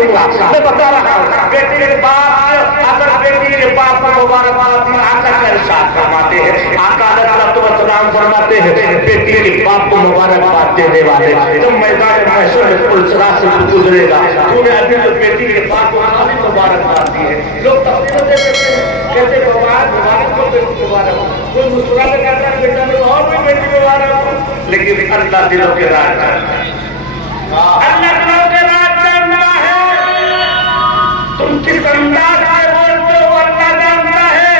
دوں گا. میں بتا رہا ہوں بیٹی کے باپ اگر بیٹی کے باپ کو مبارکباد دی آقا کا ارشاد فرماتے ہیں آقا علیہ السلام فرماتے ہیں بیٹی کے باپ کو مبارکباد دینے والے جب میدان محشر میں پلسرا سے گزرے گا تو نے ابھی تو بیٹی کے باپ کو خالی مبارکباد دی ہے. لوگ تفسیر دیتے ہیں کہتے مبارک کو بیٹی مبارک کوئی مسکرا کے کہتا ہے بیٹا نے اور بھی بیٹی مبارک لیکن اللہ دلوں کے راز جانتا ہے. اللہ دلوں کے راز جانتا ہے. تم کس انداز سے بولتے ہو اللہ جانتا ہے.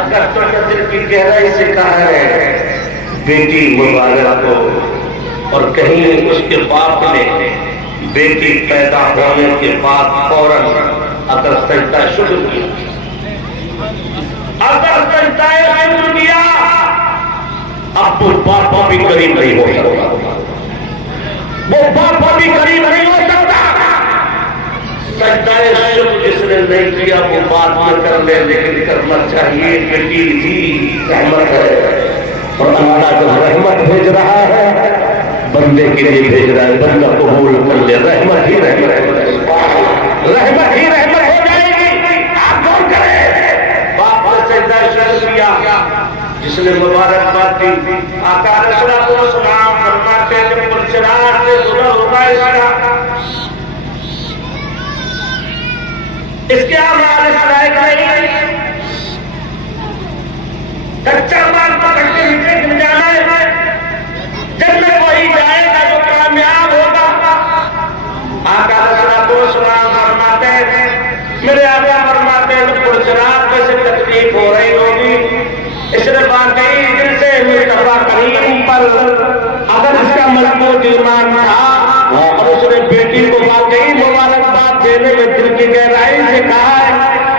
اگر تو دل کی گہرائی سے کہا ہے بیٹی مبارک ہو اور کہیں اس کے باپ نے بیٹی پیدا ہونے کے بعد فوراً اگر سجدہ شروع کیا اب وہ باپا بھی قریب نہیں ہو سکتا. وہ باپا بھی قریب نہیں ہو سکتا. سجدہ شکر جس نے نہیں کیا وہ بعد میں کر لے لیکن کرنا چاہیے. بیٹی تھی رحمت ہے اور اللہ جب رحمت بھیج رہا ہے بندے کے لیے بھیج رہا ہے. بندہ قبول کر لے رحمت ہی رحمت ہے. رحمت ہی رحمت ہو جائے گی. آپ کون کرے باپ نے سجدہ شکر کیا جس نے مبارکباد دی. آقا علیہ السلام فرماتے ہیں جب پرچراغ سے گزر ہوگا اس کے اعمال اصلاح کریں کچا مال پکڑ کے نیچے گر جانا ہے. جنت وہی جائے گا جو کامیاب ہوگا. آقا علیہ السلام فرماتے ہیں میرے آقا فرماتے ہیں جب پرچراغ میں سے تکلیف ہو رہی ہوگی اس نے واقعی دل سے مصطفیٰ کریم پر اگر اس کا مضبوط ایمان تھا اور اس نے بیٹی کو واقعی مبارکباد دینے میں دل کی گہرائی سے کہا ہے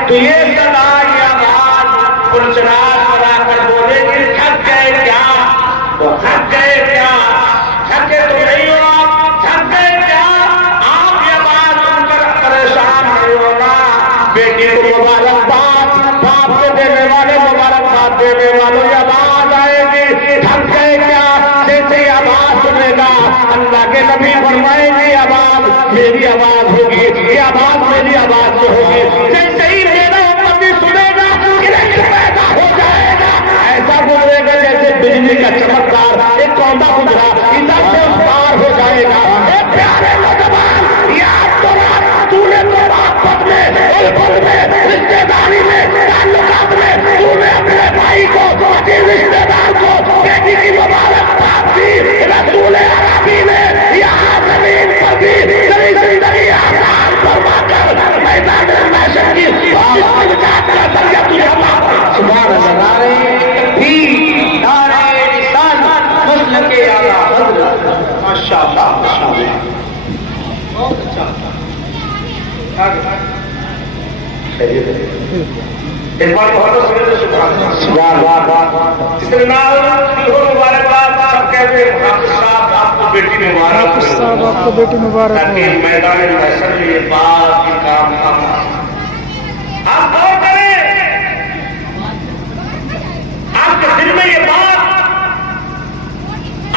تو یہ صدا یہ آواز پرچراغ بنا کر بولے کہ تھک گئے کیا. تو تھک گئے کیا تھکے تو نہیں ہو تھک گئے کیا. آپ یہ بات سن کر پریشان نہیں ہونا. بیٹی کو مبارکباد باپ کو دینے والے مبارکباد دینے والوں یہ آواز آئے گی تھک گئے کیا. جیسے یہ آواز سنے گا اللہ کے نبی فرمائیں گے آواز میری آواز ہوگی. یہ آواز میری آواز سے ہوگی. جیسے ہی میرا نبی سنے گا کرنٹ پیدا ہو جائے گا. ایسا بولے گا جیسے بجلی کا چمکدار ایک کونڈا گزرا ادھر سے اس پار ہو جائے گا. اے پیارے نوجوان یاد تو رات تو نے تو محبت میں الفت میں رشتے داری میں تعلقات میں تو نے اپنے بھائی کو اپنے رشتے دار کو بیٹی کی مبارکباد دی. رسول عربی نے یہاں زمین پر بھی نئی زندگی آسان فرما کر میدان محشر کی استجابت کا ذریعہ تجھے سبحان اللہ. نعرہ رسالت مسلک اعلیٰ حضرت ماشاءاللہ ماشاءاللہ بہت اچھا. ایک بار بہت سمجھتے سبحان اللہ. جس نے مبارکباد سب کہتے ہیں حافظ صاحب آپ کو بیٹی مبارک حافظ صاحب آپ کو بیٹی مبارک تاکہ میدان محشر میں یہ بات کی کام آپ غور کریں. آپ کے دل میں یہ بات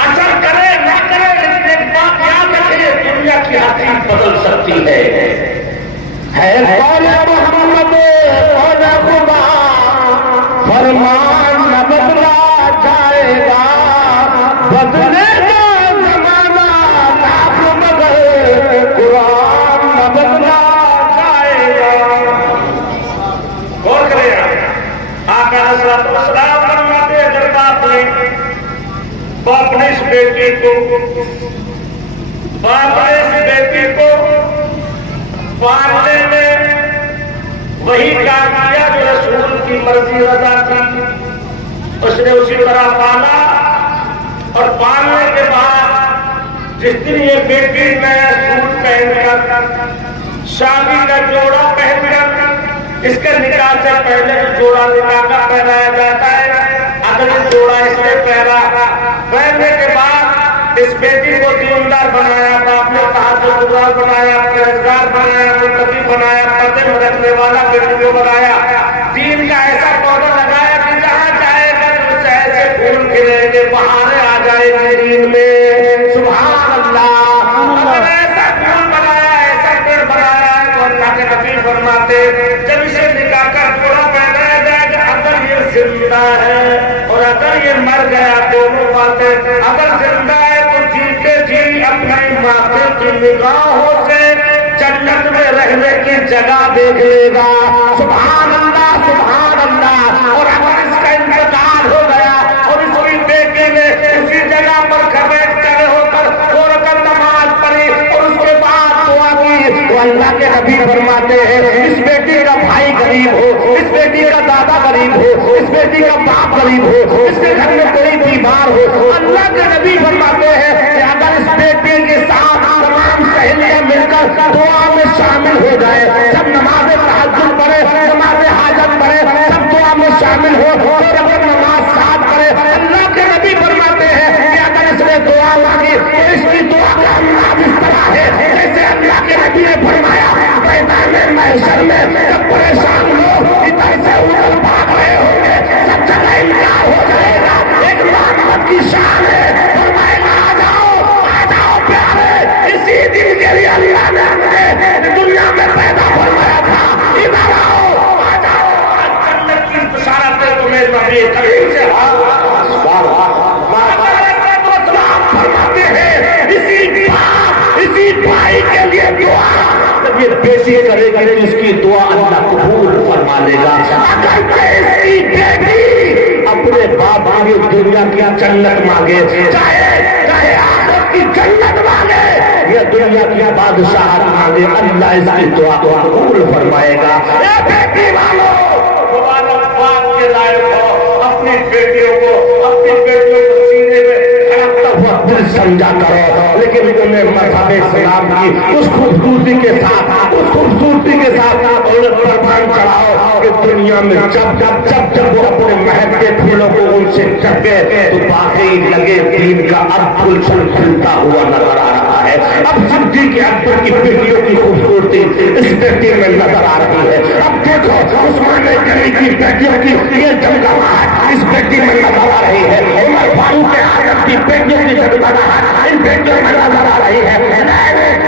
اثر کرے نہ کرے لیکن ایک بات یاد رکھیے دنیا کی ہر چیز بدل سکتی ہے. محمد خدا فرمان نہ بدلا جائے گا. بدلے گا زمانہ کافر مگر قرآن نہ بدلا جائے گا. غور کرے آقا علیہ السلام فرماتے ہیں اگر باپ نے اس بیٹی کو پالنے میں وہی کام کیا جو رسول کی مرضی رضا تھی. اس نے اسی طرح پالا اور پالنے کے بعد جس دن یہ بیٹی نیا سوٹ پہن کر شادی کا جوڑا پہن کر اس کے نکاح سے پہلے جوڑا نکاح کا پہنایا جاتا ہے. اگر یہ جوڑا اس نے پہننے کے بعد اس بیٹی کو دیندار بنایا باپ نے تہجد گزار بنایا پرہیزگار بنایا متقی بنایا پردے میں رکھنے والا بیٹی کو بنایا. دین کا ایسا پودا لگایا کہ جہاں جائے گا اس سے ایسے پھول کھلیں گے بہاریں آ جائیں گے دین میں. سبحان اللہ. اگر ایسا پھول بنایا ایسا پیڑ بنایا زندہ ہے اور اگر یہ مر گیا دونوں باتیں، اگر زندہ ہے تو جیتے جی اپنے ماتھے کی نگاہوں سے جنت میں رہنے کی جگہ دیکھ لے گا. سبحان اللہ سبحان اللہ. اور اگر اس کا انتقال ہو گیا اور اس کی بیٹی نے اسی جگہ پر کھڑے ہو کر 2 رکعت نماز پڑھی اور اس کے بعد دعا کی تو اللہ کے نبی فرماتے ہیں اس بیٹی کا بھائی غریب ہو، اس بیٹی کا دادا غریب ہو، اس بیٹی کا باپ غریب ہو، اس کے گھر میں کوئی بیمار ہو، اللہ کے نبی فرماتے ہیں کہ اگر اس بیٹی کے ساتھ تمام سہیلیاں مل کر دعا میں شامل ہو جائے، سب نماز تہجد پڑھے، نماز حاجت پڑھے، سب دعا میں شامل ہو اور اگر نماز ساتھ پڑھے، اللہ کے نبی فرماتے ہیں کہ اگر اس نے دعا مانگی تو اس کی دعا کا انداز اس طرح ہے جیسے اللہ کے نبی نے فرمایا میدان محشر میں جب پریشان لوگ ادھر سے ادھر بھاگ رہے ہوں گے، سب جگہ انکار ہو جائے گا، ایک محمد کی شان ہے، فرمائے آ جاؤ پیارے، اسی دن کے لیے اللہ نے ہمیں دنیا میں پیدا فرمایا تھا، ادھر آؤ آ جاؤ، جنت کی بشارتیں تمہیں نبی کریم سے فرماتے ہیں اسی بھائی کے لیے دعا جب یہ بیٹی کرے گا تو اس کی دعا اللہ قبول فرما لے گا. اگر اس کی بیٹی اپنے باپ کی دنیا کی جنت مانگے، چاہے آخرت کی جنت مانگے یا دنیا کی بادشاہت مانگے، اللہ اس کی دعا کو قبول فرمائے گا. اے بیٹی والو باپ کے لائق ہو، اپنی بیٹیوں کو سینے میں دل سمجھا کرو، لیکن انہیں مذہب اسلام کی اس خوبصورتی کے ساتھ عورت پر بان چڑھاؤ کہ دنیا میں جب وہ اپنے محل کے پھولوں کو ان سے چپے تو باقی لگے دین کا اب پھول کھلتا ہوا نظر آ رہا ہے. اب صدیق اکبر کی بیٹیوں کی خوبصورتی اس بیٹی میں نظر آ رہی ہے. اب دیکھو عثمان غنی کی بیٹیوں کی یہ جمگماہٹ اس بیٹی میں نظر آ رہی ہے. عمر فاروق اعظم کی بیٹیوں کی جمگماہٹ ان بیٹیوں میں نظر آ رہی ہے.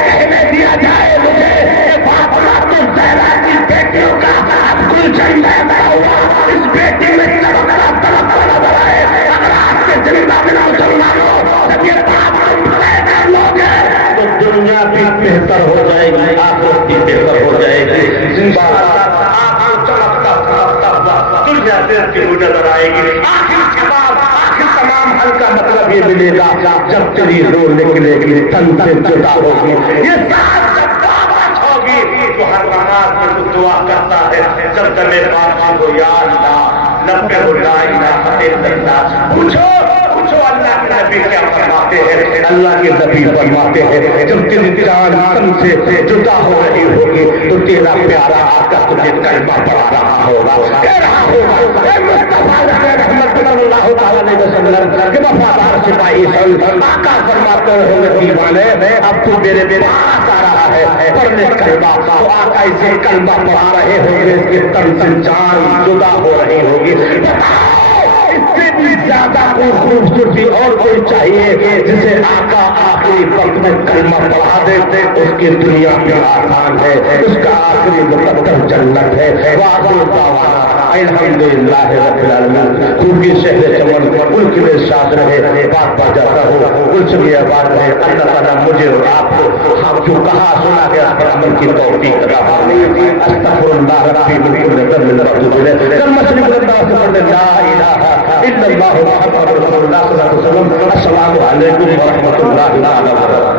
کہنے دیا جائے مجھے کہ فاطمہ الزہرا کی بیٹیوں کا اب گلشن پیدا ہوا، اس بیٹی میں تڑپتا نظر آئے. اگر آپ کے زندہ بنا مسلمانوں جب یہ بات پیدا لوگے تو دنیا بھی بہتر ہو جائے گی، آخرت بھی بہتر ہو جائے گی. زندہ دنیا دیکھتے ہوئے نظر آئے گی. آخر تمام حل کا مطلب یہ ملے گا جب تیری روح نکلے گی تن سے جدا ہوگی. یہ ساتھ جب دعوت ہوگی تو ہر نماز میں تو دعا کرتا ہے جب تمہیں پاس ہو یا اللہ لبے لا الہ الا اللہ. پوچھو اللہ کے نبی کیا فرماتے ہیں. اللہ کے نبی فرماتے ہیں جب تیری جان تن سے جدا ہو رہی ہوگی تو تیرا پیارا آقا تجھے کلمہ پڑھا رہا ہوگا، کہہ رہا ہوگا اے مصطفیٰ رحمت صلی اللہ تعالی علیہ وسلم کہ وفادار سپاہی سن. آقا فرماتے ہیں دیوانے اب تو میرے پاس آ رہا ہے پڑھنے کلمہ. تو آقا اسے کلمہ پڑھا رہے ہوں گے، اس کے تن سے جان جدا ہو رہی ہوگی. اس سے بھی زیادہ کوئی خوبصورتی اور کوئی چاہیے جسے آقا آخری وقت میں کلمہ پڑھا دیتے اس کی دنیا میں آسان ہے، اس کا آخری مقدر جنت ہے. وآخر دعوانا الحمدللہ رب العالمین. خوبی شہر چمن ملک میں شاد رہے، بات پر جاتا ہو کچھ بھی آباد رہے. اللہ تعالیٰ مجھے اور آپ کو ہم جو کہا سنا ہے اس پر عمل کی توفیق عطا فرمائے. استغفر اللہ ربی من کل ذنب واتوب الیہ. کلمہ اللہ سے لا الہ الا اللہ محمد رسول اللہ صلی اللہ علیہ وسلم. السلام علیکم ورحمۃ اللہ وبرکاتہ.